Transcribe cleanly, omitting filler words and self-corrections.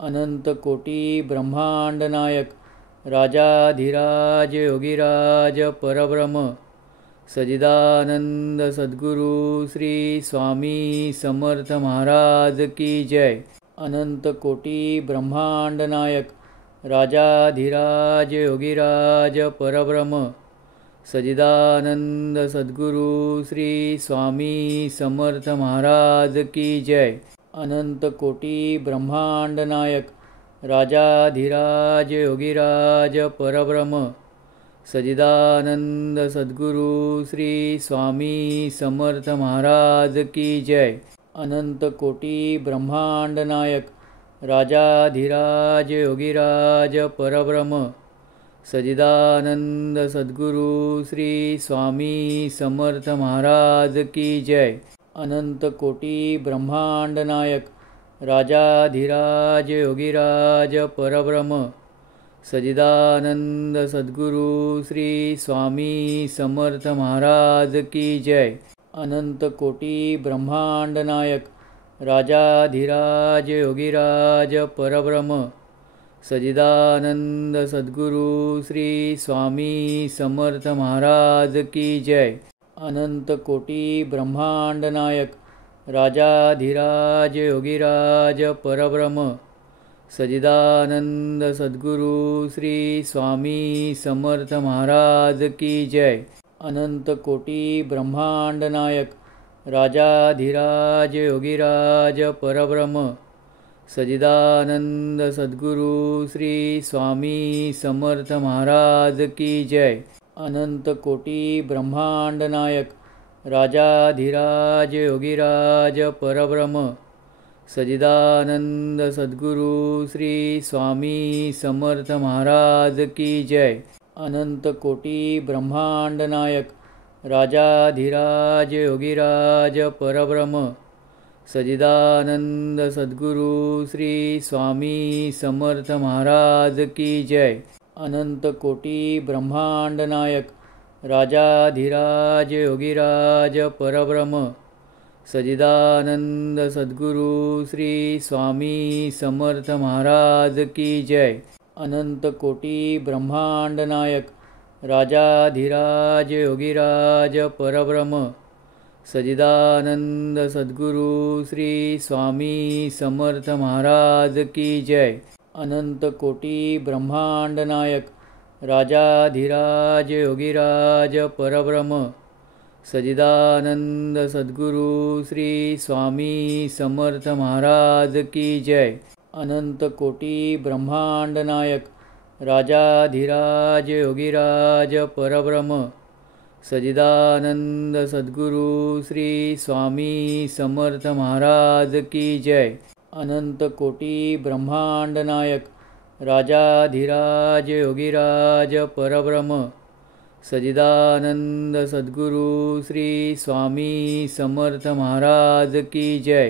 अनंत कोटी ब्रह्मांड नायक राजाधिराज योगीराज परब्रह्म सजिदानंद सद्गुरु श्री स्वामी समर्थ महाराज की जय। अनंत कोटी ब्रह्मांड नायक राजाधिराज योगीराज परब्रह्म सजिदानंद सद्गुरु श्री स्वामी समर्थ महाराज की जय। अनंत कोटी ब्रह्मांड नायक राजाधिराज योगीराज परब्रह्म सजिदानंद सद्गुरु श्री स्वामी समर्थ महाराज की जय। अनंत कोटी ब्रह्मांड नायक राजाधिराज योगीराज परब्रह्म सजिदानंद सद्गुरु श्री स्वामी समर्थ महाराज की जय। अनंत कोटी ब्रह्मांड नायक राजाधिराज योगीराज परब्रह्म सजिदानंद सद्गुरु श्री स्वामी समर्थ महाराज की जय। अनंत कोटी ब्रह्मांड नायक राजाधिराज योगीराज परब्रह्म सजिदानंद सद्गुरु श्री स्वामी समर्थ महाराज की जय। अनंत कोटी ब्रह्मांड नायक राजाधिराज योगीराज परब्रह्म सजिदानंद सद्गुरु श्री स्वामी समर्थ महाराज की जय। अनंत कोटी ब्रह्मांड नायक राजाधिराज योगीराज परब्रह्म सजिदानंद सद्गुरु श्री स्वामी समर्थ महाराज की जय। अनंत कोटी ब्रह्मांड नायक राजाधिराज योगीराज परब्रह्म सजिदानंद सद्गुरु श्री स्वामी समर्थ महाराज की जय। अनंत कोटी ब्रह्मांड नायक राजाधिराज योगीराज परब्रह्म सजिदानंद सद्गुरु श्री स्वामी समर्थ महाराज की जय। अनंत कोटी ब्रह्मांड नायक राजाधिराज योगीराज परब्रह्म सजिदानंद सद्गुरु श्री स्वामी समर्थ महाराज की जय। अनंत कोटी ब्रह्मांड नायक राजाधिराज योगीराज परब्रह्म सजिदानंद सद्गुरु श्री स्वामी समर्थ महाराज की जय। अनंत कोटी ब्रह्मांड नायक राजाधिराज योगीराज परब्रह्म सजिदानंद सद्गुरु श्री स्वामी समर्थ महाराज की जय। अनंत कोटी ब्रह्मांड नायक राजाधिराज योगीराज परब्रह्म सजिदानंद सद्गुरु श्री स्वामी समर्थ महाराज की जय। अनंत कोटी ब्रह्मांड नायक राजाधिराज योगीराज परब्रह्म सजिदानंद सद्गुरु श्री स्वामी समर्थ महाराज की जय।